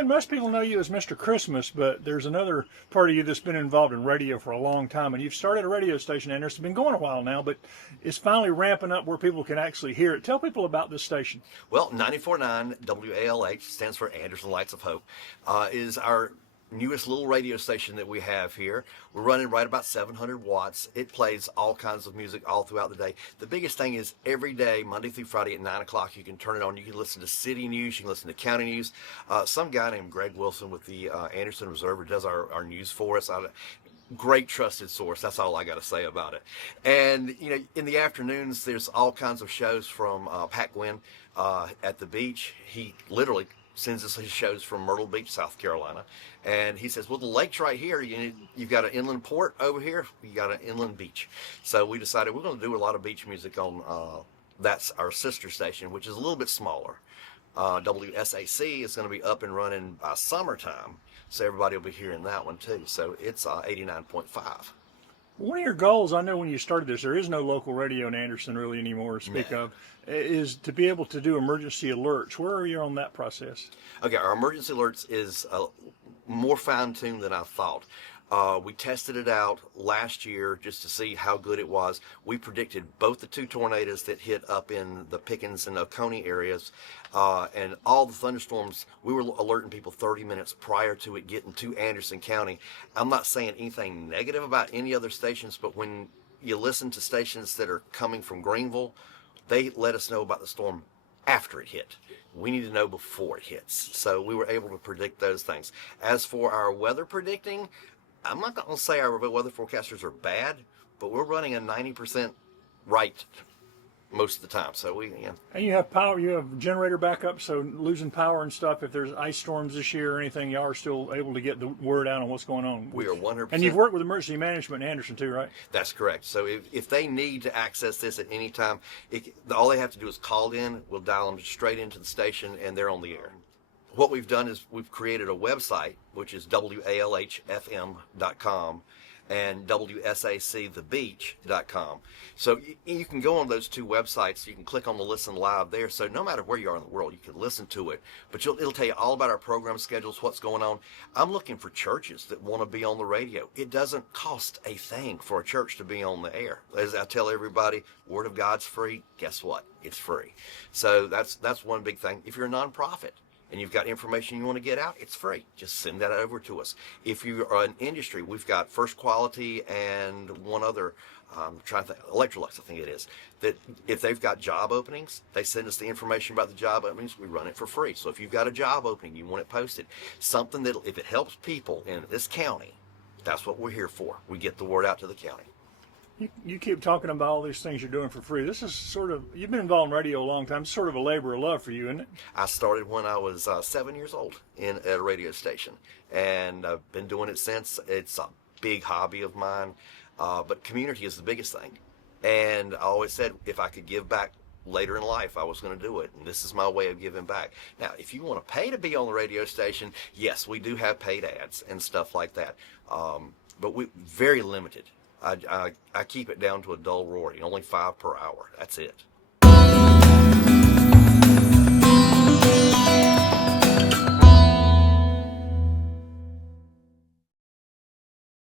And most people know you as Mr. Christmas, but there's another part of you that's been involved in radio for a long time, and you've started a radio station, and it's been going a while now, but it's finally ramping up where people can actually hear it. Tell people about this station. Well, 94.9 WALH stands for Anderson Lights of Hope, is our newest little radio station that we have here. We're running right about 700 watts. It plays all kinds of music all throughout the day. The biggest thing is every day, Monday through Friday at 9 o'clock, you can turn it on. You can listen to city news. You can listen to county news. Some guy named Greg Wilson with the Anderson Observer does our news for us. Great trusted source. That's all I got to say about it. And, you know, in the afternoons, there's all kinds of shows from Pac Winn at the beach. He literally sends us his shows from Myrtle Beach, South Carolina. And he says, well, the lake's right here. You've got an inland port over here. You got an inland beach. So we decided we're going to do a lot of beach music on, that's our sister station, which is a little bit smaller. WSAC is going to be up and running by summertime. So everybody will be hearing that one too. So it's 89.5. One of your goals, I know when you started this, there is no local radio in Anderson really anymore to speak of, is to be able to do emergency alerts. Where are you on that process? Okay, our emergency alerts is more fine-tuned than I thought. We tested it out last year just to see how good it was. We predicted both the two tornadoes that hit up in the Pickens and Oconee areas and all the thunderstorms. We were alerting people 30 minutes prior to it getting to Anderson County. I'm not saying anything negative about any other stations, but when you listen to stations that are coming from Greenville, they let us know about the storm after it hit. We need to know before it hits. So we were able to predict those things. As for our weather predicting, I'm not going to say our weather forecasters are bad, but we're running a 90% right most of the time. So And you have power, you have generator backup, so losing power and stuff, if there's ice storms this year or anything, y'all are still able to get the word out on what's going on. We are 100%. And you've worked with emergency management in Anderson too, right? That's correct. So if they need to access this at any time, all they have to do is call in. We'll dial them straight into the station, and they're on the air. What we've done is we've created a website, which is WALHFM.com and WSACthebeach.com. So you can go on those two websites. You can click on the Listen Live there. So no matter where you are in the world, you can listen to it. But it'll tell you all about our program schedules, what's going on. I'm looking for churches that want to be on the radio. It doesn't cost a thing for a church to be on the air. As I tell everybody, Word of God's free. Guess what? It's free. So that's one big thing. If you're a nonprofit, and you've got information you want to get out, it's free. Just send that over to us. If you are an industry, we've got First Quality and one other, I'm trying to think, Electrolux, I think it is, that if they've got job openings, they send us the information about the job openings, we run it for free. So if you've got a job opening, you want it posted, something that, if it helps people in this county, that's what we're here for. We get the word out to the county. You keep talking about all these things you're doing for free. This is sort of, you've been involved in radio a long time. It's sort of a labor of love for you, isn't it? I started when I was 7 years old at a radio station, and I've been doing it since. It's a big hobby of mine, but community is the biggest thing. And I always said if I could give back later in life, I was going to do it, and this is my way of giving back. Now, if you want to pay to be on the radio station, yes, we do have paid ads and stuff like that, but we're very limited. I keep it down to a dull roaring, only 5 per hour. That's it.